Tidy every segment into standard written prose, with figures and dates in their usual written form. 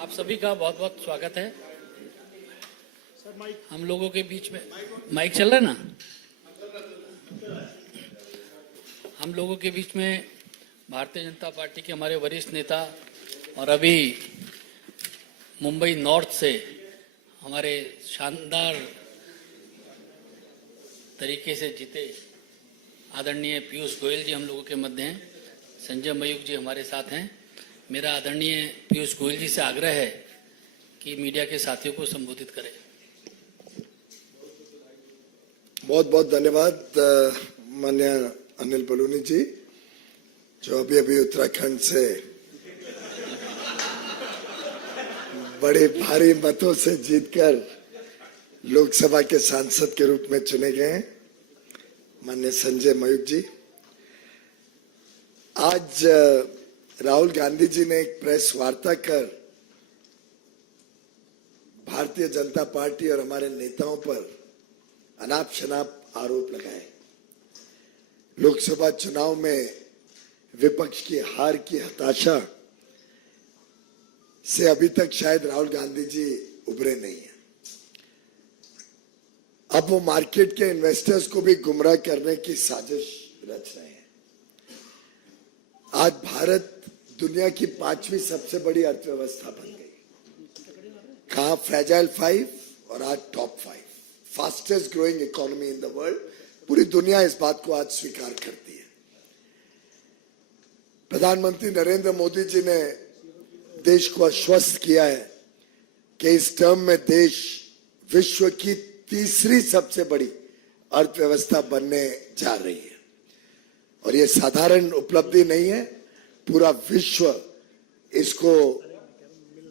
आप सभी का बहुत बहुत स्वागत है। हम लोगों के बीच में माइक चल रहा है ना। हम लोगों के बीच में भारतीय जनता पार्टी के हमारे वरिष्ठ नेता और अभी मुंबई नॉर्थ से हमारे शानदार तरीके से जीते आदरणीय पीयूष गोयल जी हम लोगों के मध्य हैं। संजय मयूख जी हमारे साथ हैं। मेरा आदरणीय पीयूष गोयल जी से आग्रह है कि मीडिया के साथियों को संबोधित करें। बहुत बहुत धन्यवाद माननीय अनिल बलूनी जी, जो अभी अभी उत्तराखंड से बड़े भारी मतों से जीतकर लोकसभा के सांसद के रूप में चुने गए हैं। माननीय संजय मयूख जी, आज राहुल गांधी जी ने एक प्रेस वार्ता कर भारतीय जनता पार्टी और हमारे नेताओं पर अनाप शनाप आरोप लगाए। लोकसभा चुनाव में विपक्ष की हार की हताशा से अभी तक शायद राहुल गांधी जी उभरे नहीं है। अब वो मार्केट के इन्वेस्टर्स को भी गुमराह करने की साजिश रच रहे हैं। आज भारत दुनिया की 5वीं सबसे बड़ी अर्थव्यवस्था बन गई। कहा फ्रेजाइल 5 और आज top 5, fastest growing economy in the world. पूरी दुनिया इस बात को आज स्वीकार करती है। प्रधानमंत्री नरेंद्र मोदी जी ने देश को आश्वस्त किया है कि इस टर्म में देश विश्व की तीसरी सबसे बड़ी अर्थव्यवस्था बनने जा रही है। और ये साधारण उपलब्धि नहीं है, पूरा विश्व इसको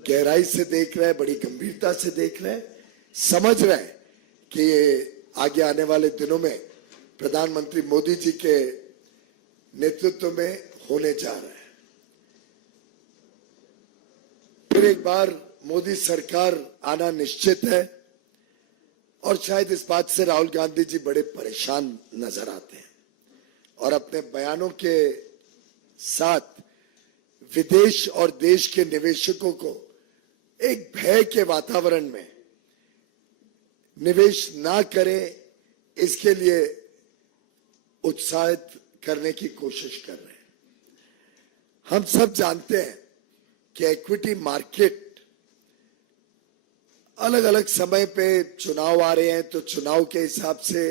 गहराई से देख रहा है, बड़ी गंभीरता से देख रहा है, समझ रहा है कि ये आगे आने वाले दिनों में प्रधानमंत्री मोदी जी के नेतृत्व में होने जा रहा है। फिर एक बार मोदी सरकार आना निश्चित है और शायद इस बात से राहुल गांधी जी बड़े परेशान नजर आते हैं और अपने बयानों के साथ विदेश और देश के निवेशकों को एक भय के वातावरण में निवेश ना करें, इसके लिए उत्साहित करने की कोशिश कर रहे हैं। हम सब जानते हैं कि इक्विटी मार्केट अलग अलग समय पे चुनाव आ रहे हैं, तो चुनाव के हिसाब से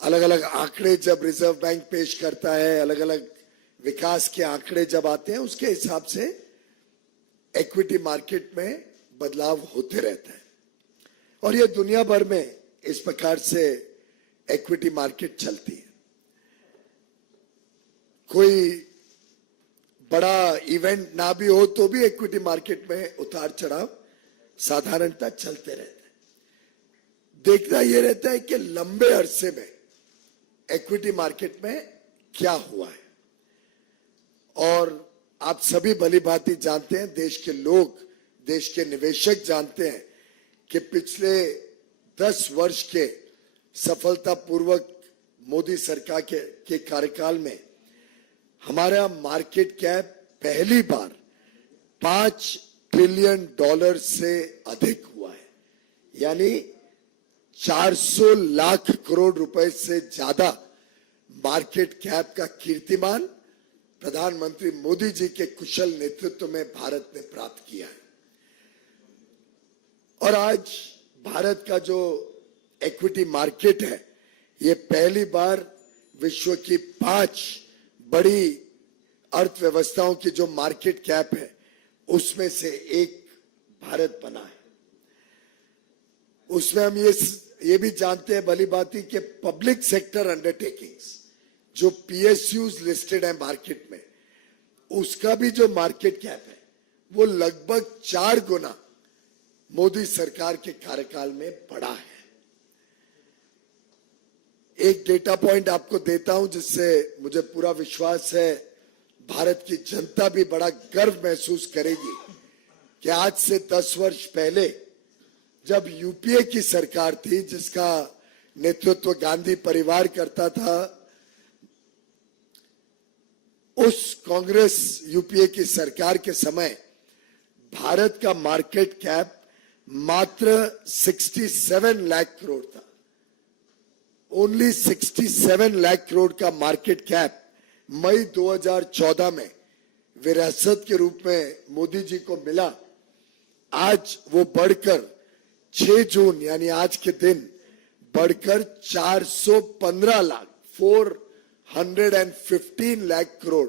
अलग अलग आंकड़े जब रिजर्व बैंक पेश करता है, अलग अलग विकास के आंकड़े जब आते हैं, उसके हिसाब से इक्विटी मार्केट में बदलाव होते रहता है। और ये दुनिया भर में इस प्रकार से इक्विटी मार्केट चलती है। कोई बड़ा इवेंट ना भी हो तो भी इक्विटी मार्केट में उतार चढ़ाव साधारणतः चलते रहते हैं। देखना यह रहता है कि लंबे अरसे में इक्विटी मार्केट में क्या हुआ है। और आप सभी भली भांति जानते हैं, देश के लोग, देश के निवेशक जानते हैं कि पिछले 10 वर्ष के सफलतापूर्वक मोदी सरकार के कार्यकाल में हमारा मार्केट कैप पहली बार $5 ट्रिलियन से अधिक हुआ है। यानी 400 लाख करोड़ रुपए से ज्यादा मार्केट कैप का कीर्तिमान प्रधानमंत्री मोदी जी के कुशल नेतृत्व में भारत ने प्राप्त किया है। और आज भारत का जो इक्विटी मार्केट है, ये पहली बार विश्व की 5 बड़ी अर्थव्यवस्थाओं की जो मार्केट कैप है उसमें से एक भारत बना है। उसमें हम ये भी जानते हैं भली भांति कि पब्लिक सेक्टर अंडरटेकिंग्स जो PSUs लिस्टेड है मार्केट में, उसका भी जो मार्केट कैप है वो लगभग 4 गुना मोदी सरकार के कार्यकाल में बढ़ा है। एक डेटा पॉइंट आपको देता हूं जिससे मुझे पूरा विश्वास है भारत की जनता भी बड़ा गर्व महसूस करेगी कि आज से 10 वर्ष पहले जब यूपीए की सरकार थी, जिसका नेतृत्व गांधी परिवार करता था, उस कांग्रेस यूपीए की सरकार के समय भारत का मार्केट कैप मात्र 67 लाख करोड़ था। ओनली 67 लाख करोड़ का मार्केट कैप मई 2014 में विरासत के रूप में मोदी जी को मिला। आज वो बढ़कर 6 जून यानी आज के दिन बढ़कर 415 लाख 415 लाख करोड़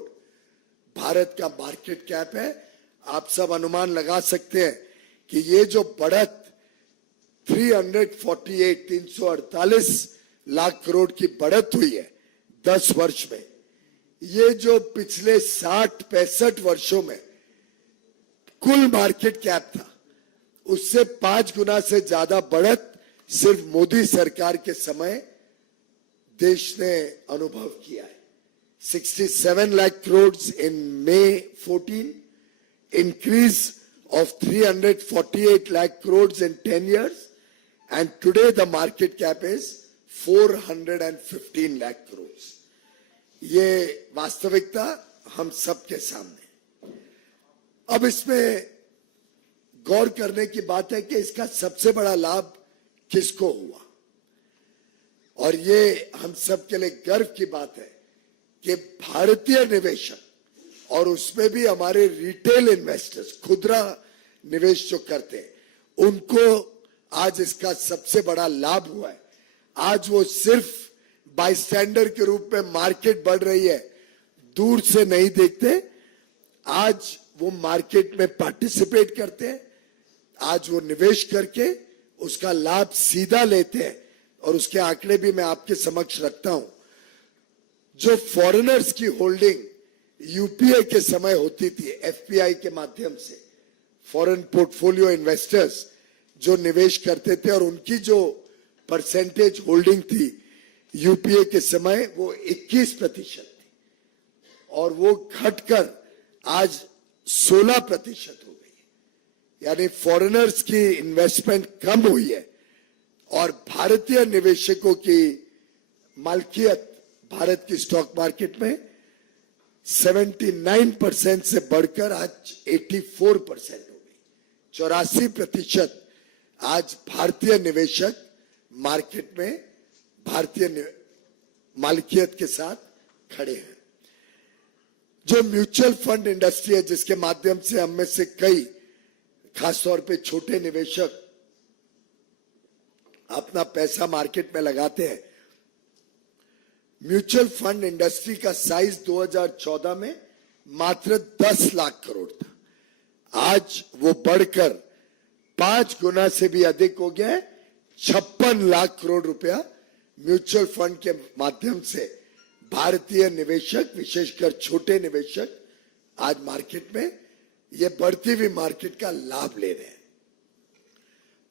भारत का मार्केट कैप है। आप सब अनुमान लगा सकते हैं कि ये जो बढ़त 348 लाख करोड़ की बढ़त हुई है 10 वर्ष में, ये जो पिछले 60-65 वर्षों में कुल मार्केट कैप था उससे 5 गुना से ज्यादा बढ़त सिर्फ मोदी सरकार के समय देश ने अनुभव किया है। 67 lakh crores in May 14, increase of 348 lakh crores in 10 years, and today the market cap is 415 lakh crores. ये वास्तविकता हम सबके सामने। अब इसमें गौर करने की बात है कि इसका सबसे बड़ा लाभ किसको हुआ, और ये हम सब के लिए गर्व की बात है कि भारतीय निवेशक और उसमें भी हमारे रिटेल इन्वेस्टर्स, खुदरा निवेश जो करते हैं, उनको आज इसका सबसे बड़ा लाभ हुआ है। आज वो सिर्फ बाईस्टैंडर के रूप में मार्केट बढ़ रही है दूर से नहीं देखते, आज वो मार्केट में पार्टिसिपेट करते हैं, आज वो निवेश करके उसका लाभ सीधा लेते हैं। और उसके आंकड़े भी मैं आपके समक्ष रखता हूं। जो फॉरेनर्स की होल्डिंग यूपीए के समय होती थी एफपीआई के माध्यम से, फॉरेन पोर्टफोलियो इन्वेस्टर्स जो निवेश करते थे और उनकी जो परसेंटेज होल्डिंग थी यूपीए के समय वो 21% थी, और वो घटकर आज 16% हो गई। यानी फॉरेनर्स की इन्वेस्टमेंट कम हुई है और भारतीय निवेशकों की मालकियत भारत की स्टॉक मार्केट में 79% से बढ़कर आज 84% हो गई। 84% आज भारतीय निवेशक मार्केट में भारतीय मालकियत के साथ खड़े हैं। जो म्यूचुअल फंड इंडस्ट्री है जिसके माध्यम से हम में से कई, खासतौर पे छोटे निवेशक अपना पैसा मार्केट में लगाते हैं, म्यूचुअल फंड इंडस्ट्री का साइज 2014 में मात्र 10 लाख करोड़ था। आज वो बढ़कर 5 गुना से भी अधिक हो गया है। 56 लाख करोड़ रुपया म्यूचुअल फंड के माध्यम से भारतीय निवेशक, विशेषकर छोटे निवेशक, आज मार्केट में ये बढ़ती हुई मार्केट का लाभ ले रहे हैं।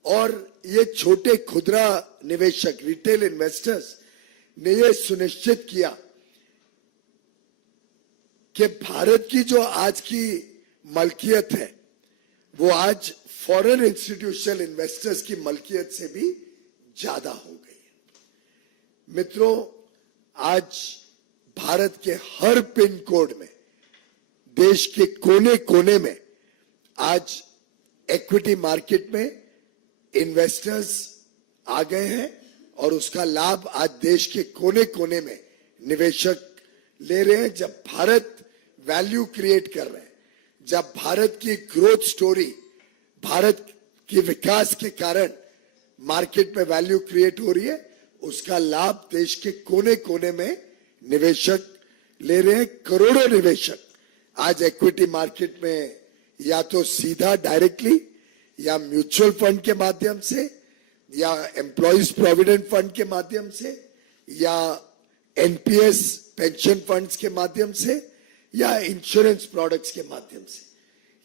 और ये छोटे खुदरा निवेशक, रिटेल इन्वेस्टर्स ने ये सुनिश्चित किया कि भारत की जो आज की मलकियत है वो आज फॉरेन इंस्टीट्यूशनल इन्वेस्टर्स की मलकियत से भी ज्यादा हो गई है। मित्रों, आज भारत के हर पिन कोड में, देश के कोने कोने में आज इक्विटी मार्केट में इन्वेस्टर्स आ गए हैं और उसका लाभ आज देश के कोने कोने में निवेशक ले रहे हैं। जब भारत वैल्यू क्रिएट कर रहे हैं, जब भारत की ग्रोथ स्टोरी, भारत की विकास के कारण मार्केट में वैल्यू क्रिएट हो रही है, उसका लाभ देश के कोने कोने में निवेशक ले रहे हैं। करोड़ों निवेशक आज इक्विटी मार्केट में या तो सीधा डायरेक्टली या म्यूचुअल फंड के माध्यम से या एम्प्लॉइज प्रोविडेंट फंड के माध्यम से या एनपीएस पेंशन फंड्स के माध्यम से या इंश्योरेंस प्रोडक्ट्स के माध्यम से,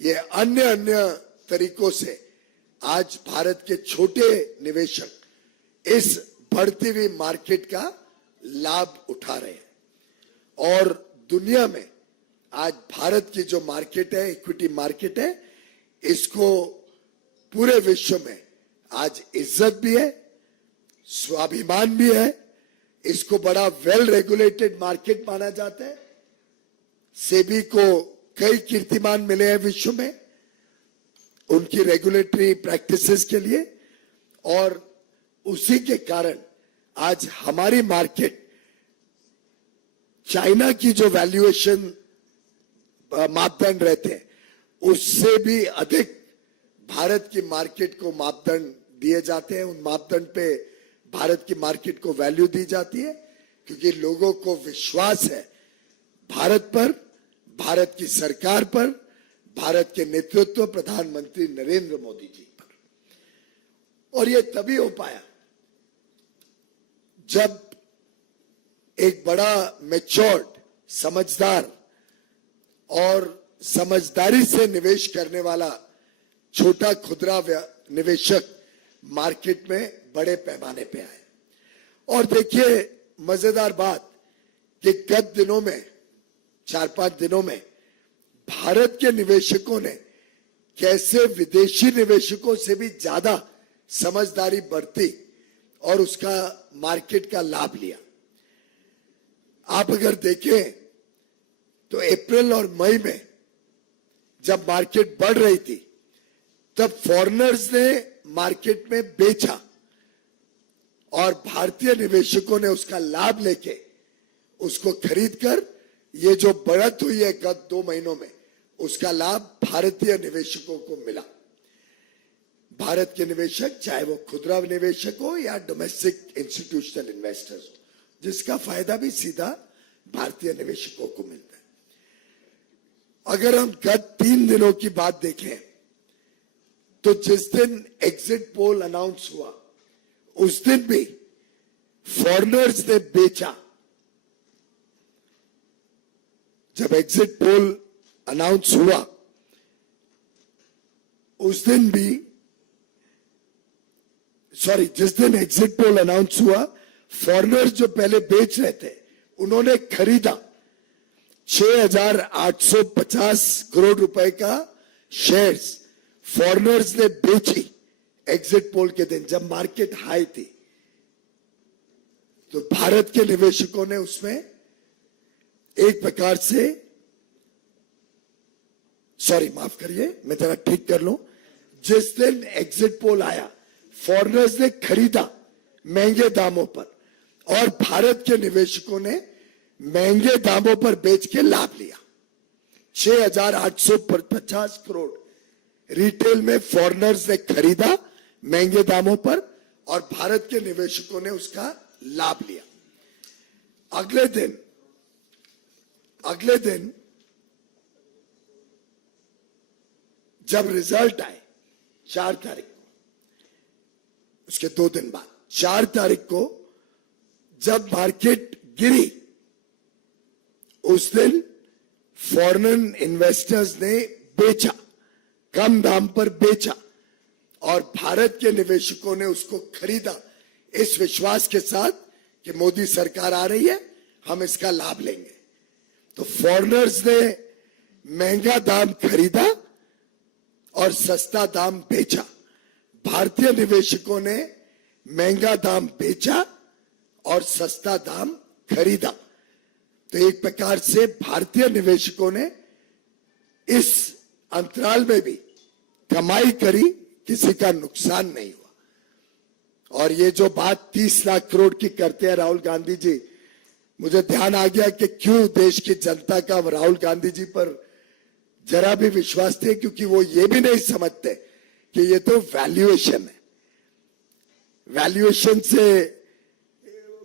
ये अन्य अन्य तरीकों से आज भारत के छोटे निवेशक इस बढ़ती हुई मार्केट का लाभ उठा रहे हैं। और दुनिया में आज भारत की जो मार्केट है, इक्विटी मार्केट है, इसको पूरे विश्व में आज इज्जत भी है, स्वाभिमान भी है। इसको बड़ा वेल रेगुलेटेड मार्केट माना जाता है। सेबी को कई कीर्तिमान मिले हैं विश्व में। उनकी रेगुलेटरी प्रैक्टिसेस के लिए, और उसी के कारण आज हमारी मार्केट चाइना की जो वैल्यूएशन मापदंड रहते हैं उससे भी अधिक भारत की मार्केट को मापदंड दिए जाते हैं। उन मापदंड पे भारत की मार्केट को वैल्यू दी जाती है, क्योंकि लोगों को विश्वास है भारत पर, भारत की सरकार पर, भारत के नेतृत्व प्रधानमंत्री नरेंद्र मोदी जी पर। और ये तभी हो पाया जब एक बड़ा मैच्योर्ड, समझदार और समझदारी से निवेश करने वाला छोटा खुदरा निवेशक मार्केट में बड़े पैमाने पे आए। और देखिए मजेदार बात कि गत दिनों में, 4-5 दिनों में भारत के निवेशकों ने कैसे विदेशी निवेशकों से भी ज्यादा समझदारी बरती और उसका मार्केट का लाभ लिया। आप अगर देखें तो अप्रैल और मई में जब मार्केट बढ़ रही थी तब फॉरेनर्स ने मार्केट में बेचा और भारतीय निवेशकों ने उसका लाभ लेके उसको खरीदकर ये जो बढ़त हुई है गत 2 महीनों में उसका लाभ भारतीय निवेशकों को मिला। भारत के निवेशक, चाहे वो खुदरा निवेशक हो या डोमेस्टिक इंस्टीट्यूशनल इन्वेस्टर्स हो, जिसका फायदा भी सीधा भारतीय निवेशकों को मिलता है। अगर हम गत 3 दिनों की बात देखें तो जिस दिन एग्जिट पोल अनाउंस हुआ उस दिन भी फॉरेनर्स ने बेचा। जब एग्जिट पोल अनाउंस हुआ उस दिन भी, जिस दिन एग्जिट पोल अनाउंस हुआ फॉरेनर्स जो पहले बेच रहे थे उन्होंने खरीदा 6,850 करोड़ रुपए का शेयर्स फॉरेनर्स ने बेची एग्जिट पोल के दिन जब मार्केट हाई थी। तो भारत के निवेशकों ने उसमें एक प्रकार से, माफ करिए मैं जरा ठीक कर लूं, जिस दिन एग्जिट पोल आया फॉरेनर्स ने खरीदा महंगे दामों पर और भारत के निवेशकों ने महंगे दामों पर बेच के लाभ लिया। 6,850 करोड़ रिटेल में फॉरेनर्स ने खरीदा महंगे दामों पर और भारत के निवेशकों ने उसका लाभ लिया। अगले दिन जब रिजल्ट आए 4 तारीख को, उसके 2 दिन बाद 4 तारीख को जब मार्केट गिरी उस दिन फॉरेन इन्वेस्टर्स ने बेचा, कम दाम पर बेचा और भारत के निवेशकों ने उसको खरीदा इस विश्वास के साथ कि मोदी सरकार आ रही है, हम इसका लाभ लेंगे। तो फॉरेनर्स ने महंगा दाम खरीदा और सस्ता दाम बेचा, भारतीय निवेशकों ने महंगा दाम बेचा और सस्ता दाम खरीदा। तो एक प्रकार से भारतीय निवेशकों ने इस अंतराल में भी कमाई करी, किसी का नुकसान नहीं हुआ। और ये जो बात 30 लाख करोड़ की करते हैं राहुल गांधी जी, मुझे ध्यान आ गया कि क्यों देश की जनता का राहुल गांधी जी पर जरा भी विश्वास थे, क्योंकि वो ये भी नहीं समझते कि ये तो वैल्यूएशन है। वैल्यूएशन से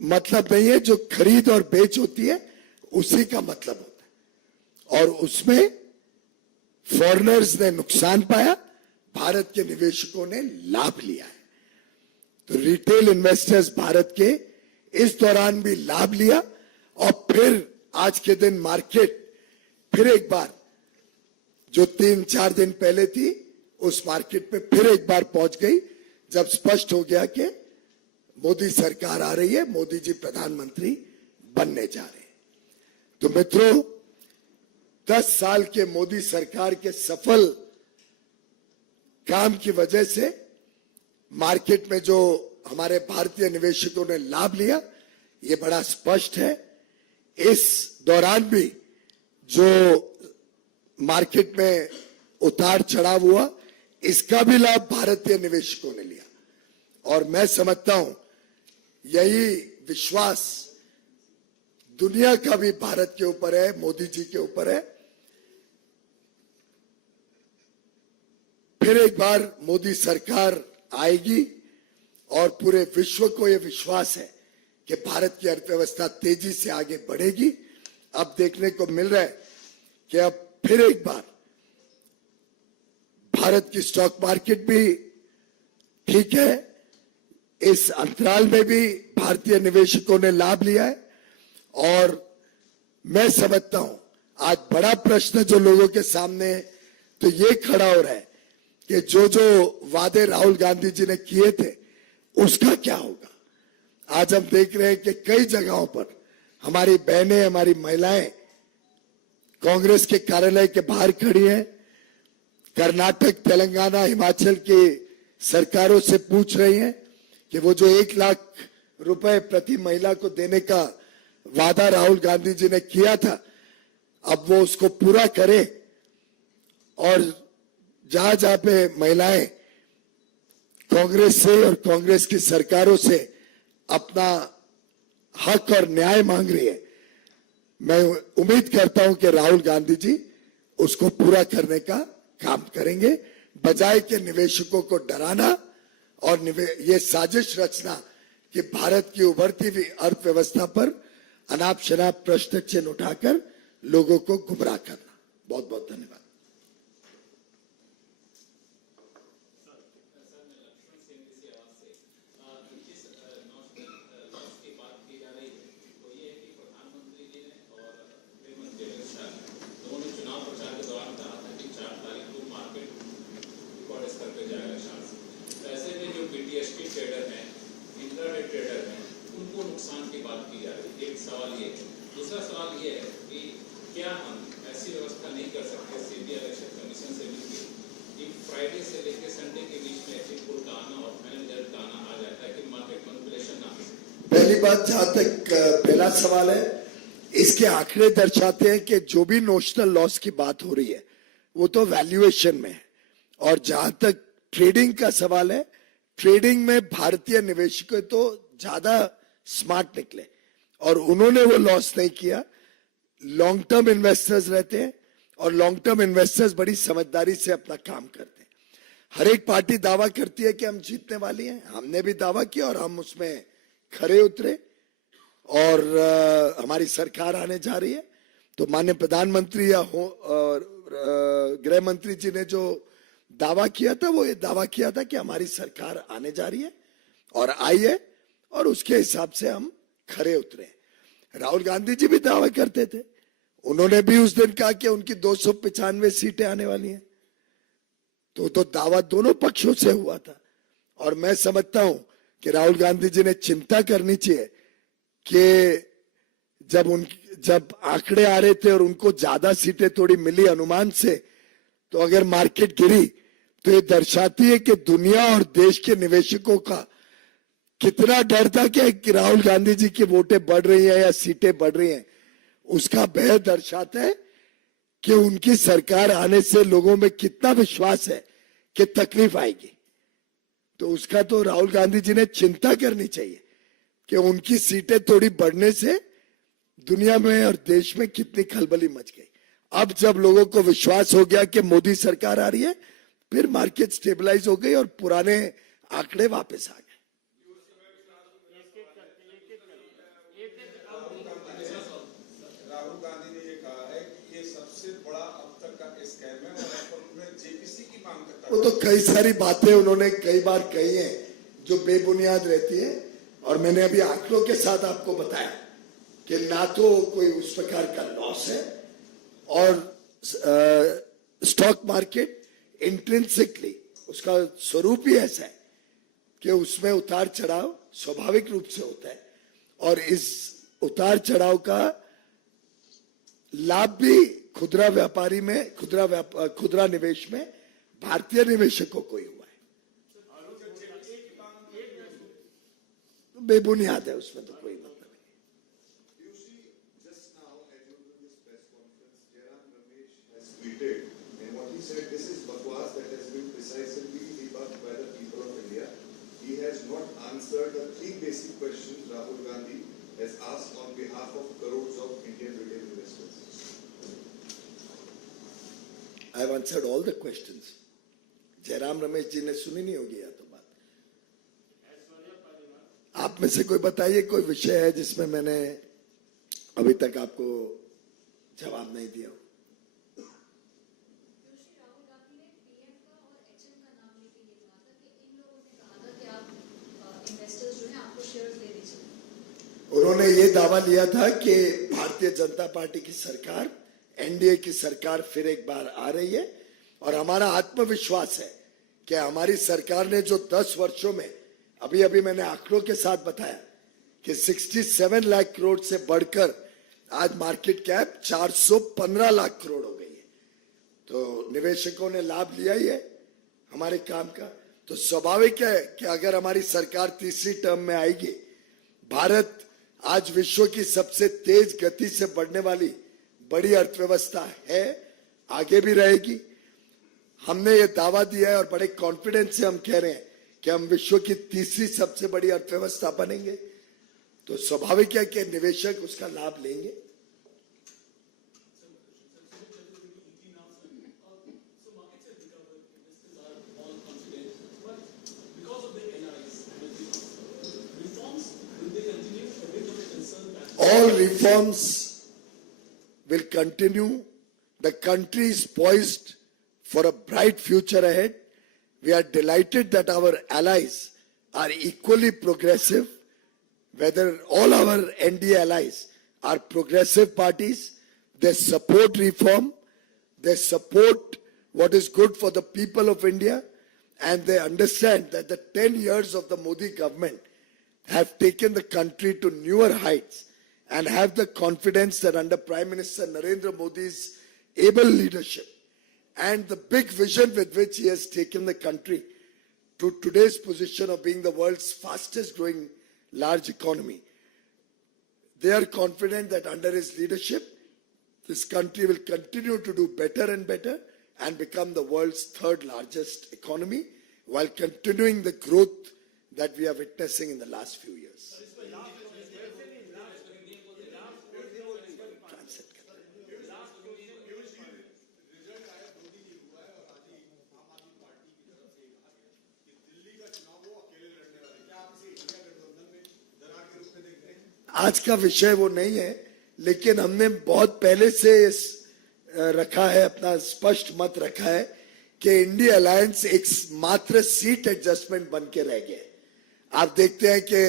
मतलब नहीं है, जो खरीद और बेच होती है उसी का मतलब होता है। और उसमें फॉरेनर्स ने नुकसान पाया, भारत के निवेशकों ने लाभ लिया है। तो रिटेल इन्वेस्टर्स भारत के इस दौरान भी लाभ लिया और फिर आज के दिन मार्केट फिर एक बार जो 3-4 दिन पहले थी उस मार्केट पे फिर एक बार पहुंच गई, जब स्पष्ट हो गया कि मोदी सरकार आ रही है, मोदी जी प्रधानमंत्री बनने जा रहे हैं। तो मित्रों, 10 साल के मोदी सरकार के सफल काम की वजह से मार्केट में जो हमारे भारतीय निवेशकों ने लाभ लिया ये बड़ा स्पष्ट है। इस दौरान भी जो मार्केट में उतार चढ़ाव हुआ, इसका भी लाभ भारतीय निवेशकों ने लिया। और मैं समझता हूं यही विश्वास दुनिया का भी भारत के ऊपर है, मोदी जी के ऊपर है। फिर एक बार मोदी सरकार आएगी और पूरे विश्व को यह विश्वास है कि भारत की अर्थव्यवस्था तेजी से आगे बढ़ेगी। अब देखने को मिल रहा है कि अब फिर एक बार भारत की स्टॉक मार्केट भी ठीक है। इस अंतराल में भी भारतीय निवेशकों ने लाभ लिया है। और मैं समझता हूं आज बड़ा प्रश्न जो लोगों के सामने है तो ये खड़ा हो रहा है कि जो जो वादे राहुल गांधी जी ने किए थे उसका क्या होगा। आज हम देख रहे हैं कि कई जगहों पर हमारी बहनें, हमारी महिलाएं कांग्रेस के कार्यालय के बाहर खड़ी हैं। कर्नाटक, तेलंगाना, हिमाचल की सरकारों से पूछ रही हैं कि वो जो 1 लाख रुपए प्रति महिला को देने का वादा राहुल गांधी जी ने किया था अब वो उसको पूरा करे। और जहां जहां पे महिलाएं कांग्रेस से और कांग्रेस की सरकारों से अपना हक और न्याय मांग रही है, मैं उम्मीद करता हूं कि राहुल गांधी जी उसको पूरा करने का काम करेंगे, बजाय के निवेशकों को डराना और ये साजिश रचना कि भारत की उभरती हुई अर्थव्यवस्था पर अनाप शनाप प्रश्न चिन्ह उठाकर लोगों को गुमराह करना। बहुत बहुत धन्यवाद। दूसरा सवाल ये है कि क्या हम ऐसी व्यवस्था नहीं कर सकते सीधी इलेक्शन कमीशन से मिलकर कि फ्राइडे से लेकर संडे के बीच में रिपोर्ट का आना और फाइनल रिजल्ट का आना आ जाता है कि मार्केट मैनिपुलेशन ना हो सके। पहली बात, जहां तक पहला सवाल है, इसके आंकड़े दर्शाते हैं कि जो भी नोशनल लॉस की बात हो रही है वो तो वैल्यूएशन में है। और जहां तक ट्रेडिंग का सवाल है, ट्रेडिंग में भारतीय निवेशक तो ज्यादा स्मार्ट निकले और उन्होंने वो लॉस नहीं किया। लॉन्ग टर्म इन्वेस्टर्स रहते हैं और लॉन्ग टर्म इन्वेस्टर्स बड़ी समझदारी से अपना काम करते हैं। हर एक पार्टी दावा करती है कि हम जीतने वाली हैं, हमने भी दावा किया और हम उसमें खरे उतरे और हमारी सरकार आने जा रही है। तो माननीय प्रधानमंत्री या गृह मंत्री जी ने जो दावा किया था वो ये दावा किया था कि हमारी सरकार आने जा रही है और आई है और उसके हिसाब से हम खरे उतरे। राहुल गांधी जी भी दावा करते थे, उन्होंने भी उस दिन कहा कि उनकी 295 सीटें आने वाली हैं। तो दावा दोनों पक्षों से हुआ था। और मैं समझता हूं कि राहुल गांधी जी ने चिंता करनी चाहिए कि जब आंकड़े आ रहे थे और उनको ज्यादा सीटें थोड़ी मिली अनुमान से, तो अगर मार्केट गिरी तो ये दर्शाती है कि दुनिया और देश के निवेशकों का कितना डर था कि राहुल गांधी जी की वोटें बढ़ रही है या सीटें बढ़ रही हैं। उसका भय दर्शाता है कि उनकी सरकार आने से लोगों में कितना विश्वास है कि तकलीफ आएगी। तो उसका तो राहुल गांधी जी ने चिंता करनी चाहिए कि उनकी सीटें थोड़ी बढ़ने से दुनिया में और देश में कितनी खलबली मच गई। अब जब लोगों को विश्वास हो गया कि मोदी सरकार आ रही है, फिर मार्केट स्टेबलाइज हो गई और पुराने आंकड़े वापस आ गए। राहुल गांधी ने ये कहा है कि ये सबसे बड़ा अब तक का स्कैम है और उन्होंने जेपीसी की मांग करता है। वो तो कई सारी बातें उन्होंने कई बार कही हैं जो बेबुनियाद रहती है। और मैंने अभी आंकड़ों के साथ आपको बताया कि ना तो कोई उस प्रकार का लॉस है और स्टॉक मार्केट इंट्रिंसिकली उसका स्वरूप ही ऐसा है कि उसमें उतार चढ़ाव स्वाभाविक रूप से होता है। और इस उतार चढ़ाव का लाभ भी खुदरा व्यापारी में खुदरा निवेश में भारतीय निवेशकों को ही हुआ है। तो बेबुनियाद है, उसमें तो कोई मतलब नहीं। You see, just now at this press conference, Jairam Ramesh has tweeted, and what he said, this is bakwas that has been precisely are the three basic questions Rahul Gandhi has asked on behalf of crores of Indian retail investors. I have answered all the questions. Jairam Ramesh ji ने सुनी नहीं होगी या तो बात। आप में से कोई बताइए कोई विषय है जिसमें मैंने अभी तक आपको जवाब नहीं दिया हो। राहुल गांधी ने पीएम का और एचएम का नाम लेके ये कहा था कि इन लोगों ने कहा था कि आप इन्वेस्टर्स जो हैं आपको शेयर्स दे दीजिए। उन्होंने ये दावा लिया था कि भारतीय जनता पार्टी की सरकार, एनडीए की सरकार फिर एक बार आ रही है और हमारा आत्मविश्वास है कि हमारी सरकार ने जो 10 वर्षों में अभी मैंने आंकड़ों के साथ बताया कि 67 लाख करोड़ से बढ़कर आज मार्केट कैप 415 लाख करोड़ हो गई है। तो निवेशकों ने लाभ लिया ही है हमारे काम का। तो स्वाभाविक है कि अगर हमारी सरकार तीसरी टर्म में आएगी, भारत आज विश्व की सबसे तेज गति से बढ़ने वाली बड़ी अर्थव्यवस्था है, आगे भी रहेगी। हमने ये दावा दिया है और बड़े कॉन्फिडेंस से हम कह रहे हैं कि हम विश्व की तीसरी सबसे बड़ी अर्थव्यवस्था बनेंगे। तो स्वाभाविक है कि निवेशक उसका लाभ लेंगे। All reforms will continue. The country is poised for a bright future ahead. We are delighted that our allies are equally progressive, whether all our NDA allies are progressive parties. They support reform, they support what is good for the people of India, and they understand that the 10 years of the Modi government have taken the country to newer heights and have the confidence that under Prime Minister Narendra Modi's able leadership and the big vision with which he has taken the country to today's position of being the world's fastest growing large economy, they are confident that under his leadership, this country will continue to do better and better and become the world's third largest economy while continuing the growth that we are witnessing in the last few years. आज का विषय वो नहीं है, लेकिन हमने बहुत पहले से रखा है, अपना स्पष्ट मत रखा है कि इंडिया अलायंस एक मात्र सीट एडजस्टमेंट बन के रह गया। आप देखते हैं कि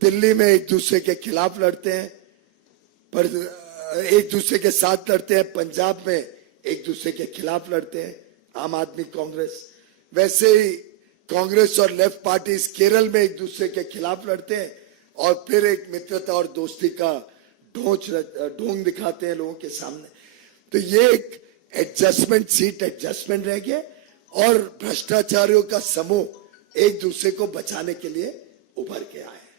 दिल्ली में एक दूसरे के खिलाफ लड़ते हैं, पर एक दूसरे के साथ लड़ते हैं, पंजाब में एक दूसरे के खिलाफ लड़ते हैं, आम आदमी कांग्रेस। वैसे ही कांग्रेस और लेफ्ट पार्टीज केरल में एक दूसरे के खिलाफ लड़ते हैं और फिर एक मित्रता और दोस्ती का ढोंग दिखाते हैं लोगों के सामने। तो ये एक एडजस्टमेंट, सीट एडजस्टमेंट रह गया और भ्रष्टाचारियों का समूह एक दूसरे को बचाने के लिए उभर के आए।